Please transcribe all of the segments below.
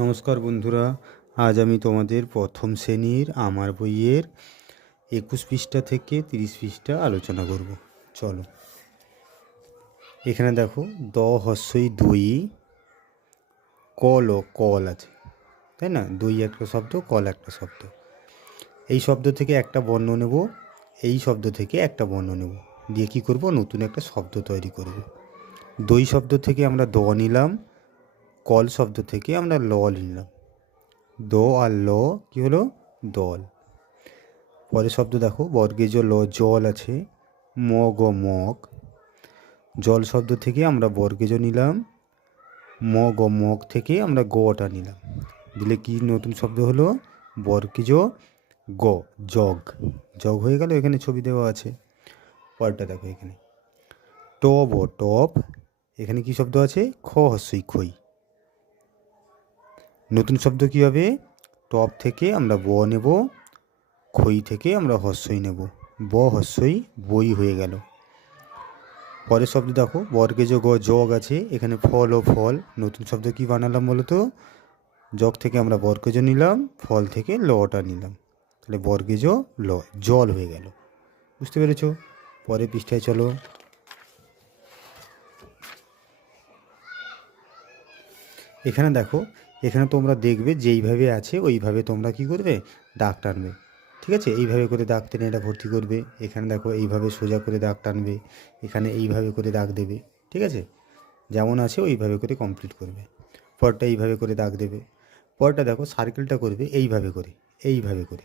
নমস্কার বন্ধুরা, আজ আমি তোমাদের প্রথম শ্রেণীর আমার বইয়ের 21 পৃষ্ঠা থেকে 30 পৃষ্ঠা আলোচনা করব। চলো, এখানে দেখো দ হস্যই দই, কল ও কল আছে, তাই না? দই একটা শব্দ, কল একটা শব্দ। এই শব্দ থেকে একটা বর্ণ নেব, এই শব্দ থেকে একটা বর্ণ নেব, দিয়ে কী করব, নতুন একটা শব্দ তৈরি করব। দই শব্দ থেকে আমরা দ নিলাম, কল শব্দ থেকে আমরা ল নিলাম। দ আর ল কী হলো? দল। পরের শব্দ দেখো, বর্গেজ ল জল আছে, মগ ও মগ। জল শব্দ থেকে আমরা বর্গেজ নিলাম, মগ ও মগ থেকে আমরা গটা নিলাম, দিলে কি নতুন শব্দ হলো? বর্গেজ গ, জগ। জগ হয়ে গেল, এখানে ছবি দেওয়া আছে। পরেরটা দেখো, এখানে টব ও টপ, এখানে কি শব্দ আছে? খ হস্যই খই। নতুন শব্দ কী হবে? টপ থেকে আমরা ব নেব, খই থেকে আমরা হস্যই নেব, ব হস্যই বই হয়ে গেল। পরের শব্দ দেখো, বর্গেজ গ জগ আছে, এখানে ফল ও ফল। নতুন শব্দ কি বানালাম বলো তো? জগ থেকে আমরা বর্গেজ নিলাম, ফল থেকে লটা নিলাম, তাহলে বর্গেজ ল, জল হয়ে গেল। বুঝতে পেরেছ? পরের পৃষ্ঠায় চলো। এখানে দেখো, এখানে তোমরা দেখবে যেইভাবে আছে ওইভাবে তোমরা কি করবে? দাগ টানবে। ঠিক আছে? এইভাবে করে দাগ টেনে এটা ভর্তি করবে। এখানে দেখো এইভাবে সোজা করে দাগ টানবে, এখানে এইভাবে করে দাগ দেবে। ঠিক আছে? যেমন আছে ওইভাবে করে কমপ্লিট করবে। পরটা এইভাবে করে দাগ দেবে। পরটা দেখো, সার্কেলটা করবে এইভাবে করে, এইভাবে করে।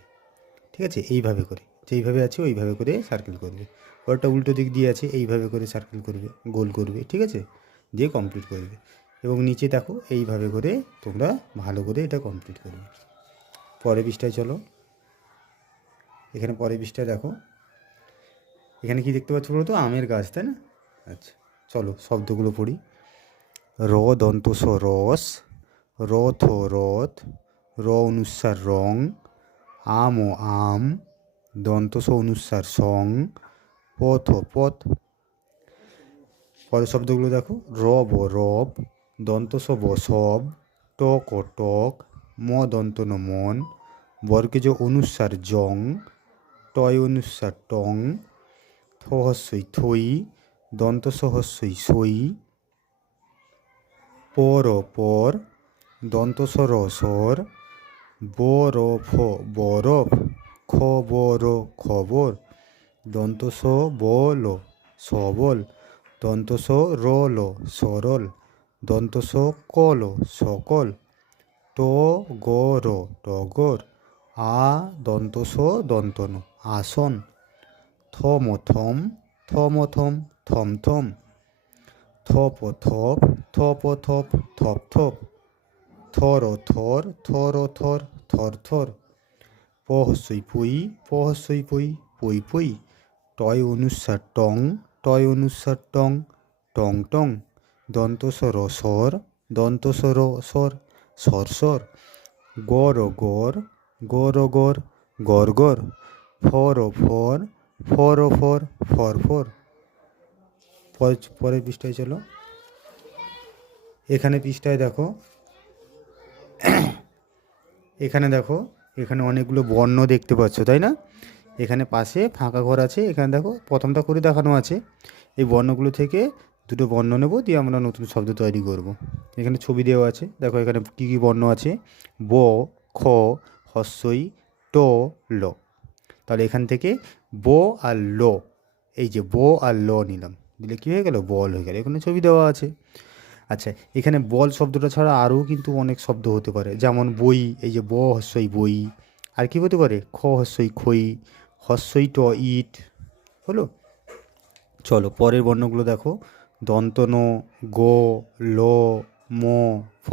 ঠিক আছে? এইভাবে করে, যেইভাবে আছে ওইভাবে করে সার্কেল করবে। পরটা উল্টো দিক দিয়ে আছে, এইভাবে করে সার্কেল করবে, গোল করবে। ঠিক আছে? দিয়ে কমপ্লিট করবে। এবং নিচে দেখো এইভাবে করে তোমরা ভালো করে এটা কমপ্লিট করবে। পরের পৃষ্ঠায় চলো। এখানে পরের পৃষ্ঠায় দেখো, এখানে কি দেখতে পাচ্ছ বলো তো? আমের গাছ, তাই না? আচ্ছা, চলো শব্দগুলো পড়ি। র দন্ত স রস, রথ ও রথ, র অনুস্বার রং, আম ও আম, দন্ত স অনুস্বার সং, পথ ও পথ। পরের শব্দগুলো দেখো, রব ও রব, দন্ত স ব সব, টক ও টক, ম দন্ত ন মন, বর্গেজ অনুস্বার জং, টয় অনুস্বার টং, থ হস্যই থই, দন্ত স হস্যই সই, পর ও পর, দন্ত স র সর, বর ও ফ বরফ, খ বর খবর, দন্ত স বল সবল, দন্ত স রল সরল, দন্ত স কল সকল, ট গর টগর, আ দন্ত স দন্তন আসন, থম থম, থম থম থমথম, থপ থপ, থপ থপ থপ থপ, থর থর, থর থর থর থর, প হস্যই পুই, প হস্যই পুই, পুই পুই, টয় অনুস্বার টং, টয় অনুস্বার টং, টং টং, দন্ত সর সর, দন্ত সর সর, সর সর, গর গর, গর গর, গর গর, for for, for for, for for. পরের পৃষ্ঠায় চলো। এখানে পৃষ্ঠায় দেখো, এখানে দেখো, এখানে অনেকগুলো বর্ণ দেখতে পাচ্ছ, তাই না? এখানে পাশে ফাঁকা ঘর আছে, এখানে দেখো প্রথমটা করে দেখানো আছে। এই বর্ণগুলো থেকে দুটো বর্ণ নেব, দিয়ে আমরা নতুন শব্দ তৈরি করব। এখানে ছবি দেওয়া আছে, দেখো এখানে কী কী বর্ণ আছে। ব, খ, হস্যই, ট, ল। তাহলে এখান থেকে ব আর ল, এই যে ব আর ল নিলাম, দিলে কী হয়ে গেল? বল হয়ে গেল। এখানে ছবি দেওয়া আছে। আচ্ছা, এখানে বল শব্দটা ছাড়া আরও কিন্তু অনেক শব্দ হতে পারে, যেমন বই, এই যে ব হস্যই বই। আর কি হতে পারে? খ হস্যই খই, হস্যই ট ইট। হলো? চলো পরের বর্ণগুলো দেখো। দন্তন, গো, ল, ম, ফ।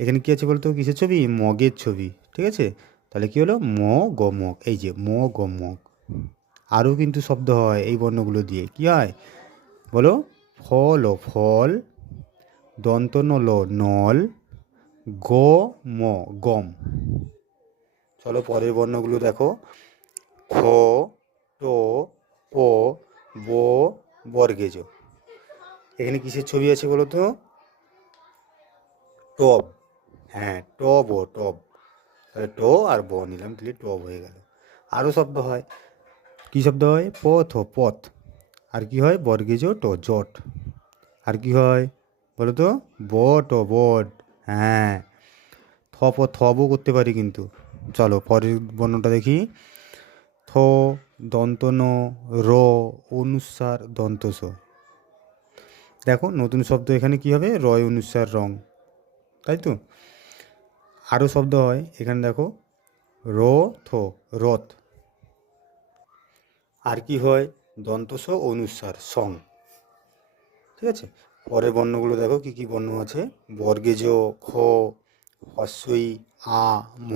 এখানে কী আছে বলতো? কিসের ছবি? মগের ছবি। ঠিক আছে? তাহলে কী হলো? ম গ মগ, এই যে ম গ মগ। আরও কিন্তু শব্দ হয় এই বর্ণগুলো দিয়ে। কী হয় বলো? ফল ও ফল, দন্ত নল নল, গ ম গম। চলো পরের বর্ণগুলো দেখো। খ, ট, প, ব, বর্গেজ। এখানে কিসের ছবি আছে বলো তো? টব। হ্যাঁ, টব, টব। তাহলে ট আর ব নিলাম, দিলে টব হয়ে গেল। আরও শব্দ হয়, কী শব্দ হয়? পথ, পথ। আর কি হয়? বর্গেজ ট, জট। আর কি হয় বলো তো? বট, বট। হ্যাঁ, থপ, থবও করতে পারি কিন্তু। চলো পরের বর্ণটা দেখি। থ, দন্ত ন, র, অনুস্বার, দন্ত স। দেখো নতুন শব্দ এখানে কি হবে? রয় অনুস্বার রং, তাই তো? আরও শব্দ হয় এখানে দেখো, র, থ, রথ। আর কি হয়? দন্তস অনুস্বার সং। ঠিক আছে, পরের বর্ণগুলো দেখো কি কি বর্ণ আছে। বর্গেজ খ, হস্যই আ, ম।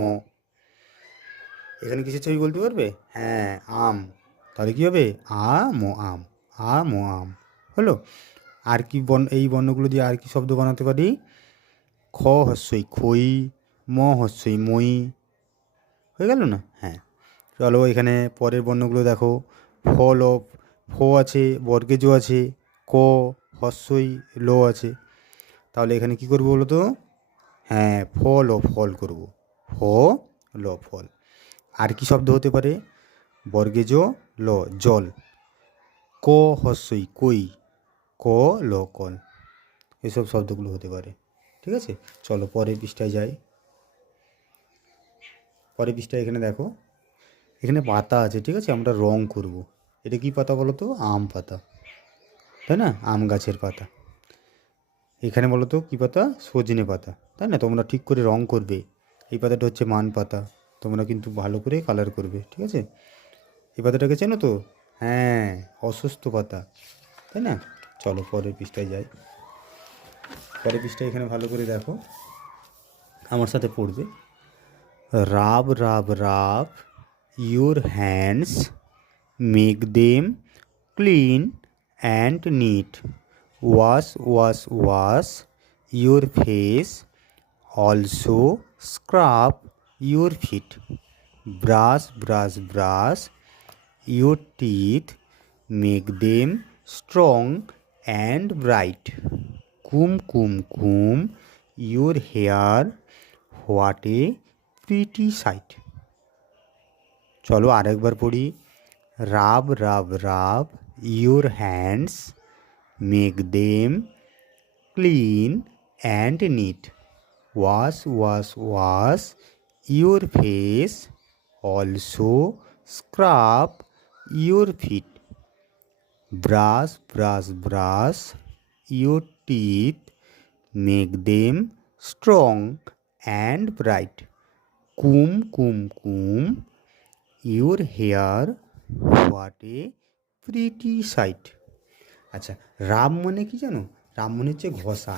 এখানে কিসের ছবি বলতে পারবে? হ্যাঁ, আম। তাহলে কি হবে? আ, ম, আম। আ, ম, আম হলো। আর কি বর্ণ, এই বর্ণগুলো দিয়ে আর কি শব্দ বানাতে পারি? খ হস্যই খই, ম হস্যই মই। হয়ে গেল না? হ্যাঁ, চলো এখানে পরের বর্ণগুলো দেখো। ফল, ফ আছে, বর্গেজ আছে, ক, হস্যই ল আছে। তাহলে এখানে কি করবো বলো তো? হ্যাঁ, ফল ও ফল করব। ফ, ল, ফল। আর কি শব্দ হতে পারে? বর্গেজ ল, জল। ক হস্যই কই, ক, ল, কল। এসব শব্দগুলো হতে পারে। ঠিক আছে, চলো পরের পৃষ্ঠায় যাই। পরের পৃষ্ঠায় এখানে দেখো, এখানে পাতা আছে, ঠিক আছে? আমরা রং করব। এটা কি পাতা বলো তো? আম পাতা, তাই না? আম গাছের পাতা। এখানে বলো তো কী পাতা? সজনে পাতা, তাই না? তোমরা ঠিক করে রং করবে। এই পাতাটা হচ্ছে মান পাতা, তোমরা কিন্তু ভালো করে কালার করবে, ঠিক আছে? এই পাতাটাকে চেনো তো? হ্যাঁ, অসুস্থ পাতা, তাই না? চলো পরের পৃষ্ঠায় যাই। পরের পৃষ্ঠায় এখানে ভালো করে দেখো, আমার সাথে পড়বে। Rub, rub, rub your hands, make them clean and neat, wash, wash, wash your face, also scrub your feet, brush, brush, brush your teeth, make them strong and bright, comb, comb, comb your hair, what a pretty sight. চলো আরেকবার পড়ি। Rub, rub, rub your hands, make them clean and neat, wash, wash, wash your face, also scrub your feet, brush, brush, brush your teeth, make them strong and bright, comb, comb, comb your hair, what a pretty sight. আচ্ছা, রাম মানে কি জানো? রাম মানে হচ্ছে ঘষা।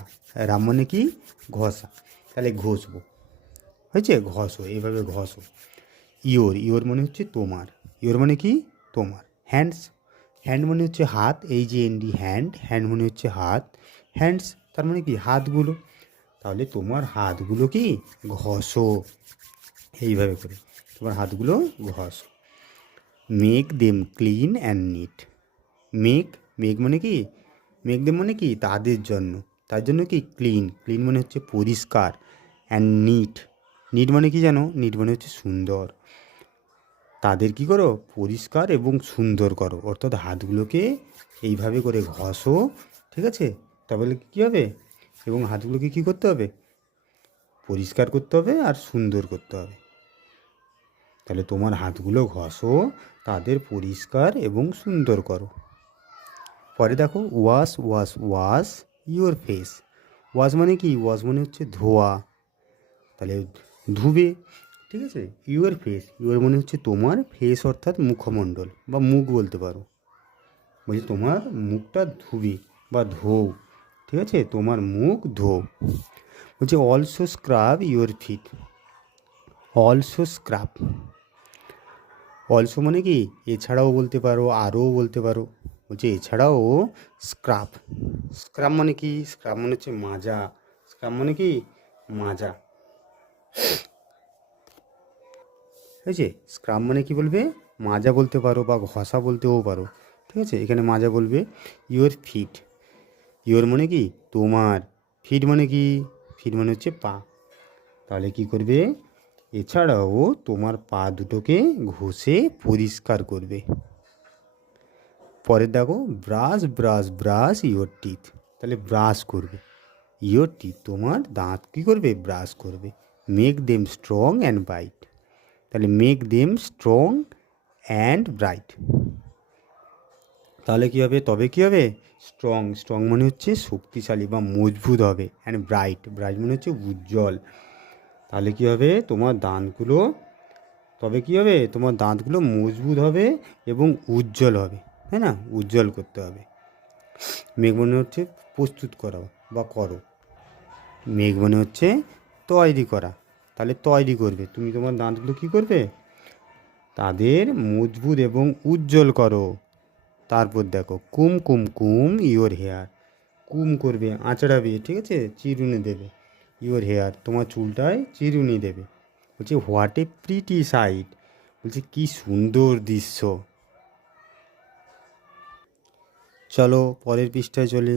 রাম মানে কি? ঘষা। তাহলে ঘষবো, হয়েছে? ঘষো, এইভাবে ঘষো। ইয়োর, ইয়োর মানে হচ্ছে তোমার। ইয়োর মানে কি? তোমার। হ্যান্ডস, হ্যান্ড মানে হচ্ছে হাত, এই যে এনডি হ্যান্ড, হ্যান্ড মানে হচ্ছে হাত। হ্যান্ডস তার মানে কি? হাতগুলো। তাহলে তোমার হাতগুলো কি? ঘষো, এইভাবে করে তোমার হাতগুলো ঘষো। Make them clean and neat. Make, make মানে কি? মেক দেম মানে কি? তাদের জন্য। তার জন্য কি? ক্লিন, ক্লিন মানে হচ্ছে পরিষ্কার। অ্যান্ড নিট, নিট মানে কি জানো? নিট মানে হচ্ছে সুন্দর। তাদের কি করো? পরিষ্কার এবং সুন্দর করো, অর্থাৎ হাতগুলোকে এইভাবে করে ঘষো, ঠিক আছে? তাহলে কী হবে? এবং হাতগুলোকে কী করতে হবে? পরিষ্কার করতে হবে আর সুন্দর করতে হবে। তাহলে তোমার হাতগুলো ঘষো, তাদের পরিষ্কার এবং সুন্দর করো। পরে দেখো, wash, wash, wash your face. Wash মানে কি? ওয়াশ মানে হচ্ছে ধোয়া, তাহলে ধুবে, ঠিক আছে? ইউর ফেস, ইউর মানে হচ্ছে তোমার, ফেস অর্থাৎ মুখমণ্ডল বা মুখ বলতে পারো। বলছি তোমার মুখটা ধুবে বা ধোও, ঠিক আছে? তোমার মুখ ধোও। বলছে also scrub your feet. Also scrub, also মানে কি? এছাড়াও বলতে পারো, আরও বলতে পারো। বলছে এছাড়াও স্ক্রাব। স্ক্রাব মানে কি? স্ক্রাব মানে হচ্ছে মাজা। স্ক্রাব মানে কি? মাজা, হয়েছে? স্ক্রাব মানে কি বলবে? মাজা বলতে পারো বা ঘষা বলতেও পারো, ঠিক আছে? এখানে মাজা বলবে। ইউর ফিট, ইউর মানে কি? তোমার। ফিট মানে কি? ফিট মানে হচ্ছে পা। তাহলে কি করবে, এছাড়াও তোমার পা দুটোকে ঘষে পরিষ্কার করবে। পরে দেখো brush brush brush your teeth, তাহলে ব্রাশ করবে। ইয়োর টিথ, তোমার দাঁত কী করবে, ব্রাশ করবে। Make them strong and bright, তাহলে make them strong and bright, তাহলে কী হবে, তবে কী হবে, স্ট্রং, স্ট্রং মানে হচ্ছে শক্তিশালী বা মজবুত হবে, অ্যান্ড ব্রাইট, ব্রাইট মানে হচ্ছে উজ্জ্বল। তাহলে কী হবে, তোমার দাঁতগুলো, তবে কী হবে, তোমার দাঁতগুলো মজবুত হবে এবং উজ্জ্বল হবে, তাই না, উজ্জ্বল করতে হবে। মেঘ মানে হচ্ছে প্রস্তুত করা বা করো, মেঘ মানে হচ্ছে তৈরি করা, তাহলে তৈরি করবে, তুমি তোমার দাঁতগুলো কী করবে, তাদের মজবুত এবং উজ্জ্বল করো। তারপর দেখো কুম কুম কুম ইয়োর হেয়ার, কুম করবে, আঁচড়াবে, ঠিক আছে, চিরুনি দেবে। ইয়োর হেয়ার, তোমার চুলটায় চিরুনি দেবে। বলছে হোয়াট এ প্রিটি সাইট, বলছে কি সুন্দর দৃশ্য। চলো পরের পৃষ্ঠায় চলে।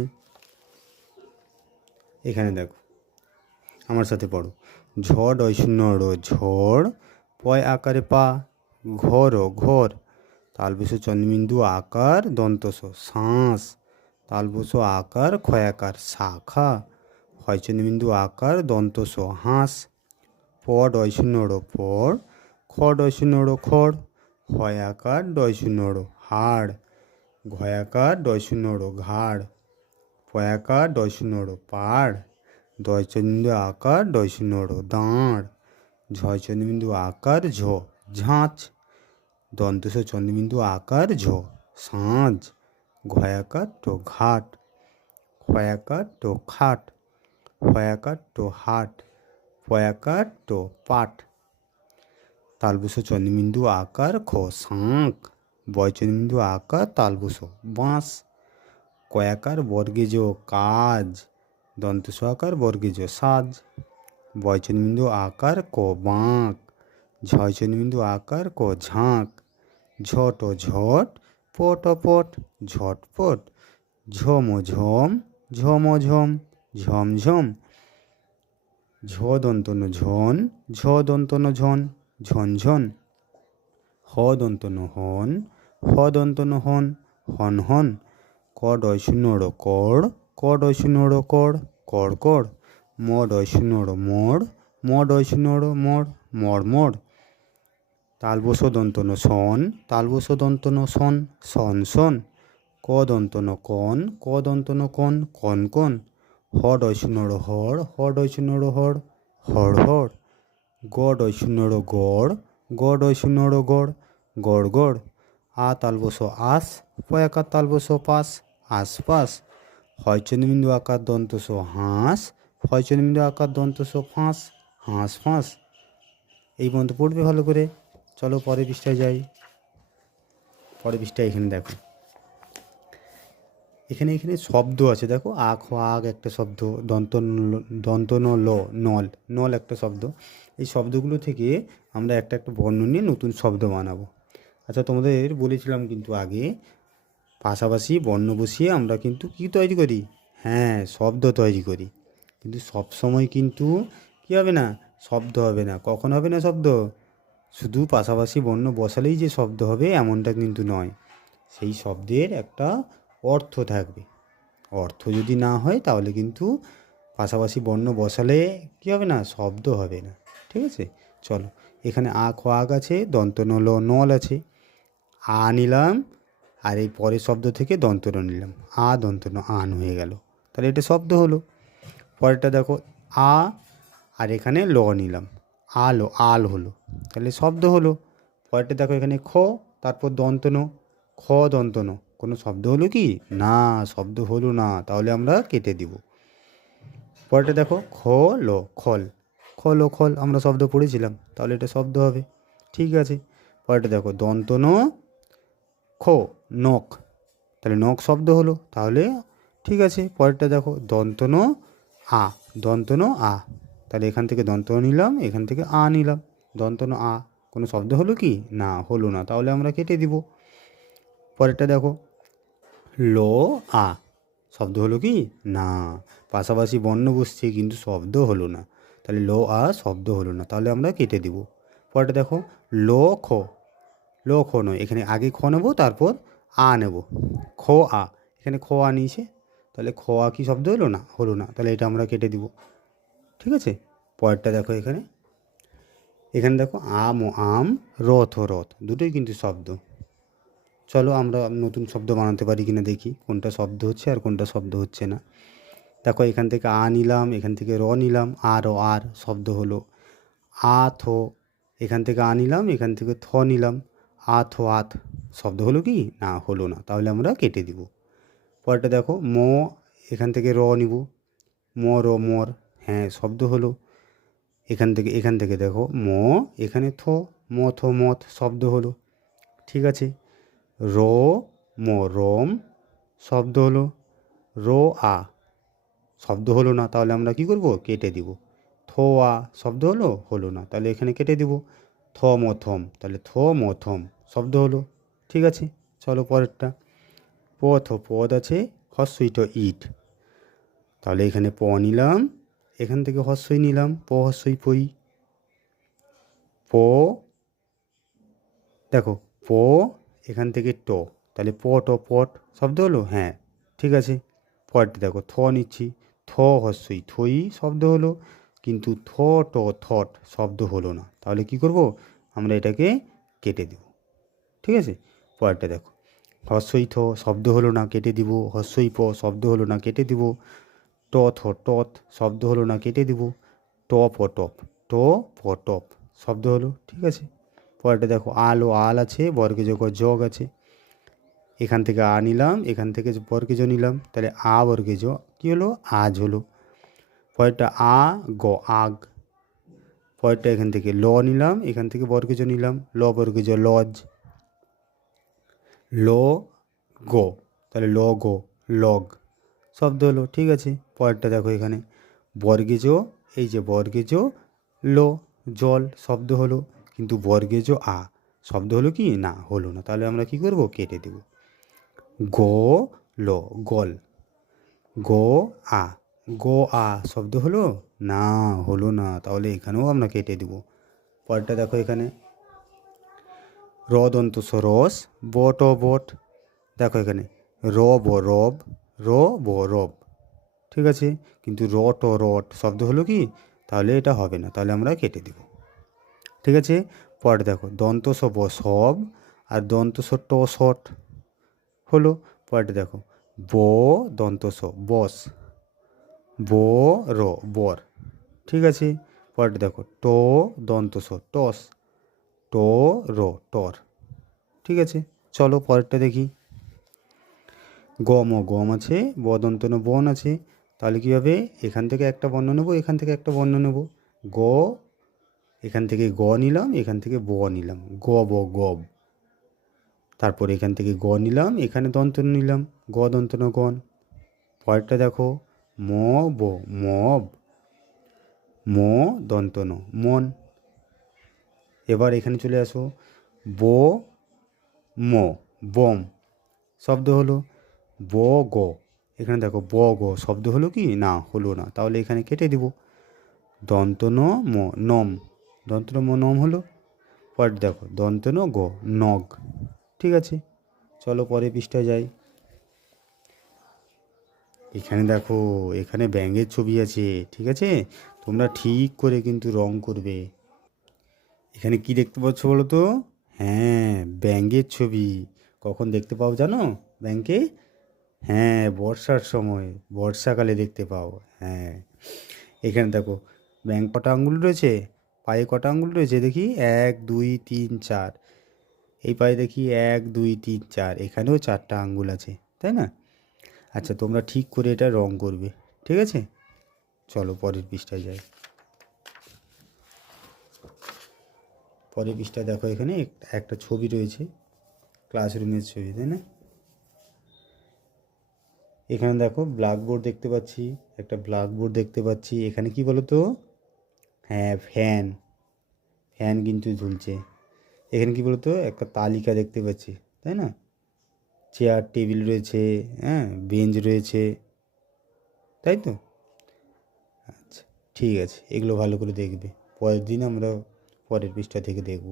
এখানে দেখো, আমার সাথে পড়ো। ঝড় শূন্য ঝড়, পয় আকারে পা, ঘর ঘর, তালবস চন্দ্রবিন্দু আকার দন্তস শ্বাস, তালবস আকার ক্ষয়াকার শাখা, হয় চন্দ্রবিন্দু আকার দন্তস হাঁস, পড শূন্য পড়, খড শূন্য খড়, হয় আকার ডয় শূন্য হাড়, ঘয়াকার ডয় শূন্য ঘাড়, পয়াকার ডয় শূন্য পাড়, দয় চন্দ্রবিন্দু আকার ডয় শূন্য দাঁড়, ঝয় চন্দ্রবিন্দু আকার ঝ ঝাঁচ, দন্তস চন্দ্রবিন্দু আকার ঝ সাঁঝ, ঘয়াকার টো ঘাট, ক্ষয়াকার টো খাট, হয়াকার টো হাট, পয়াকার টো পাট, তালবস চন্দ্রবিন্দু আকার খ শাঁখ, বয় চন্দ্রবিন্দু আকার তালবস বাঁশ, কয়াকার বর্গে যো কাজ, দন্তস আকার বর্গে যো সাজ, বয় চন্দ্রবিন্দু আকার ক বাঁক, ঝয় চন্দ্রবিন্দু আকার ক ঝাঁক, ঝট ও ঝট, পট ও পট, ঝটপট, ঝম ও ঝম, ঝম ও ঝম, ঝমঝম, ঝ দন্তন ঝন, ঝ দন্তন ঝন, ঝনঝন, হ দন্তন হন, হ দন্তন হন, হন হন, কড শূন্য কড়, কড শূন্য কড়, কড় কড়, মড শূন্য মড়, মড শূন্য মড়, মড় মড়, তালবস দন্তন সন, তালবস দন্তন সন, সন সন, ক দন্তন কন, ক দন্তন কন, কন কন, হড শূন্য হড়, হড শূন্য হড়, হড় হড়, গড শূন্য গড়, গড শূন্য গড়, গড় গড়, আ তালবস আস, পয়াকার তালবস পাস, আশপাশ, হয় চন্দ্রবিন্দু আকার দন্তস হাঁস, হয় চন্দ্রবিন্দু আকার দন্তস ফাঁস, হাঁস ফাঁস। এই পর্যন্ত পড়বে ভালো করে। চলো পরের পৃষ্ঠায় যাই। পরের পৃষ্ঠায় এখানে দেখো, এখানে এখানে শব্দ আছে দেখো, আখ আগ একটা শব্দ, দন্তন ল নল, নল একটা শব্দ। এই শব্দগুলো থেকে আমরা একটা একটা বর্ণ নিয়ে নতুন শব্দ বানাবো। আচ্ছা তোমাদের বলেছিলাম কিন্তু আগে, পাশাপাশি বর্ণ বসিয়ে আমরা কিন্তু কী তৈরি করি, হ্যাঁ শব্দ তৈরি করি। কিন্তু সব সময় কিন্তু কী হবে না, শব্দ হবে না। কখন হবে না শব্দ, শুধু পাশাপাশি বর্ণ বসালেই যে শব্দ হবে এমনটা কিন্তু নয়। সেই শব্দের একটা অর্থ থাকবে। অর্থ যদি না হয় তাহলে কিন্তু পাশাপাশি বর্ণ বসালে কী হবে না, শব্দ হবে না। ঠিক আছে, চলো এখানে আখ আগ আছে, দন্তন ল নল আছে, আ নিলাম, আর এই পরের শব্দ থেকে দন্তন নিলাম, আ দন্তন আন হয়ে গেল, তাহলে এটা শব্দ হলো। পরেরটা দেখো আ, আর এখানে ল নিলাম, আলো আল হলো, তাহলে শব্দ হলো। পরেরটা দেখো এখানে খ, তারপর দন্তন, খ দন্তন, কোনো শব্দ হলো কি না, শব্দ হলো না, তাহলে আমরা কেটে দিব। পরেরটা দেখো খ ল খল, খল ও খল আমরা শব্দ পড়েছিলাম, তাহলে এটা শব্দ হবে। ঠিক আছে, পরেরটা দেখো দন্তন খ নখ, তাহলে নখ শব্দ হলো, তাহলে ঠিক আছে। পরেরটা দেখো দন্তন আ, দন্তন আ, তাহলে এখান থেকে দন্তন নিলাম, এখান থেকে আ নিলাম, দন্তন আ, কোনো শব্দ হলো কি না, হলো না, তাহলে আমরা কেটে দিব। পরেরটা দেখো ল আ, শব্দ হলো কি না, পাশাপাশি বর্ণ বসছে কিন্তু শব্দ হলো না, তাহলে ল আ শব্দ হলো না, তাহলে আমরা কেটে দিব। পরেরটা দেখো ল খ, ল খ নয়, এখানে আগে খ নেব তারপর আ নেব, খ আ, এখানে খ আ নিয়েছে, তাহলে খ আ কি শব্দ হলো না? হলো না, তাহলে এটা আমরা কেটে দিব। ঠিক আছে, পরেরটা দেখো এখানে, এখানে দেখো আম ও আম, রথ ও রথ, দুটোই কিন্তু শব্দ। চলো আমরা নতুন শব্দ বানাতে পারি কিনা দেখি কোনটা শব্দ হচ্ছে আর কোনটা শব্দ হচ্ছে না। দেখো এখান থেকে আ নিলাম, এখান থেকে র নিলাম, আর ও আর শব্দ হলো। আ থ, এখান থেকে আ নিলাম, এখান থেকে থ নিলাম, আ থ আত শব্দ হলো কি? না, হলো না, তাহলে আমরা কেটে দিব। পরেরটা দেখো ম, এখান থেকে র নিব, ম র মর, হ্যাঁ শব্দ হলো। এখান থেকে দেখো ম, এখানে থ, ম থ মত শব্দ হলো। ঠিক আছে, র ম রম শব্দ হলো। র আ শব্দ হলো না, তাহলে আমরা কি করব? কেটে দিব। থ আ শব্দ হলো? হলো না, তাহলে এখানে কেটে দিব। থ ম থম, তাহলে থ ম থম শব্দ হলো। ঠিক আছে, চলো পরেরটা। পথ, পদ আছে, হস্যই ট ইট, তাহলে এখানে প নিলাম, এখান থেকে হস্যই নিলাম, প হস্যই পই। প, দেখো প, এখান থেকে ট, তাহলে প ট পট শব্দ হলো। হ্যাঁ ঠিক আছে, পরটি দেখো থ নিচ্ছি, থ হস্যই থই শব্দ হলো, কিন্তু থ ট থট শব্দ হলো না, তাহলে কি করব? আমরা এটাকে কেটে দেব। ঠিক আছে, পরেরটা দেখো হস্যই থ শব্দ হলো না, কেটে দিব। হস্যই প শব্দ হলো না, কেটে দিব। ট থ টথ শব্দ হলো না, কেটে দিব। ট প টপ, ট প টপ শব্দ হলো। ঠিক আছে, পরেরটা দেখো আল ও আল আছে, বর্গে যোগ যোগ আছে, এখান থেকে আ নিলাম, এখান থেকে বর্গে জ নিলাম, তাহলে আ বর্গে জ কী হলো? আজ হলো। পরেরটা আ গ আগ, পরেরটা এখান থেকে ল নিলাম, এখান থেকে বর্গে জ নিলাম, ল বর্গে জ লজ, ল গো, তাহলে ল গো লগ শব্দ হলো। ঠিক আছে, পরেরটা দেখো এখানে বর্গেজ, এই যে বর্গেজ ল জল শব্দ হলো, কিন্তু বর্গেজ আ শব্দ হলো কি? না, হলো না, তাহলে আমরা কি করব? কেটে দেব। গো ল গল, গো আ, গো আ শব্দ হলো? না, হলো না, তাহলে এখানেও আমরা কেটে দেব। পরেরটা দেখো এখানে র দন্ত স রস, বট ও বট, দেখো এখানে রব ও রব, র ব রব, ঠিক আছে, কিন্তু রট ও রট শব্দ হলো কি? তাহলে এটা হবে না, তাহলে আমরা কেটে দেব। ঠিক আছে, পরে দেখো দন্ত স ব সব, আর দন্ত স ট শট হলো। পরেরটা দেখো ব দন্ত স বস, ব র বর, ঠিক আছে, পরেরটা দেখো ট দন্ত স টস, ট র টর। ঠিক আছে, চলো পরেরটা দেখি। গম ও গম আছে, বদন্তন বন আছে, তাহলে কী হবে? এখান থেকে একটা বর্ণ নেব, এখান থেকে একটা বর্ণ নেব। গ, এখান থেকে গ নিলাম, এখান থেকে ব নিলাম, গব ও গব, তারপর এখান থেকে গ নিলাম, এখানে দন্তন নিলাম, গ দন্তন গণ। পরেরটা দেখো ম ব মব, ম দন্তন মন। এবার এখানে চলে আসো ব ম বম শব্দ হলো। ব গ, এখানে দেখো ব গ শব্দ হলো কি? না, হলো না, তাহলে এখানে কেটে দিব। দন্ত ন ম নম, দন্ত ন ম নম হলো। পরে দেখো দন্ত ন গ নগ। ঠিক আছে, চলো পরে পৃষ্ঠায় যাই। এখানে দেখো, এখানে ব্যাঙের ছবি আছে। ঠিক আছে, তোমরা ঠিক করে কিন্তু রং করবে। এখানে কি দেখতে পাচ্ছ বলো তো? হ্যাঁ, ব্যাঙের ছবি। কখন দেখতে পাও জানো ব্যাঙকে? হ্যাঁ, বর্ষার সময়, বর্ষাকালে দেখতে পাও। হ্যাঁ, এখানে দেখো ব্যাঙ কটা আঙ্গুল রয়েছে, পায়ে কটা আঙ্গুল রয়েছে দেখি? 1 2 3 4, এই পায়ে দেখি 1 2 3 4, এখানেও 4টা আঙ্গুল আছে, তাই না? আচ্ছা, তোমরা ঠিক করে এটা রং করবে। ঠিক আছে, চলো পরের পৃষ্ঠায় যাই। পরের পৃষ্ঠায় দেখো, এখানে একটা ছবি রয়েছে, ক্লাসরুমের ছবি, তাই না? এখানে দেখো ব্ল্যাকবোর্ড দেখতে পাচ্ছি, একটা ব্ল্যাকবোর্ড দেখতে পাচ্ছি। এখানে কি বলো তো? হ্যাঁ, ফ্যান, ফ্যান কিন্তু ঝুলছে। এখানে কি বলো তো? একটা তালিকা দেখতে পাচ্ছি, তাই না? চেয়ার টেবিল রয়েছে, হ্যাঁ, বেঞ্চ রয়েছে, তাই তো? আচ্ছা, ঠিক আছে, এগুলো ভালো করে দেখবে। পরের দিন আমরা পরের পৃষ্ঠা থেকে দেখব।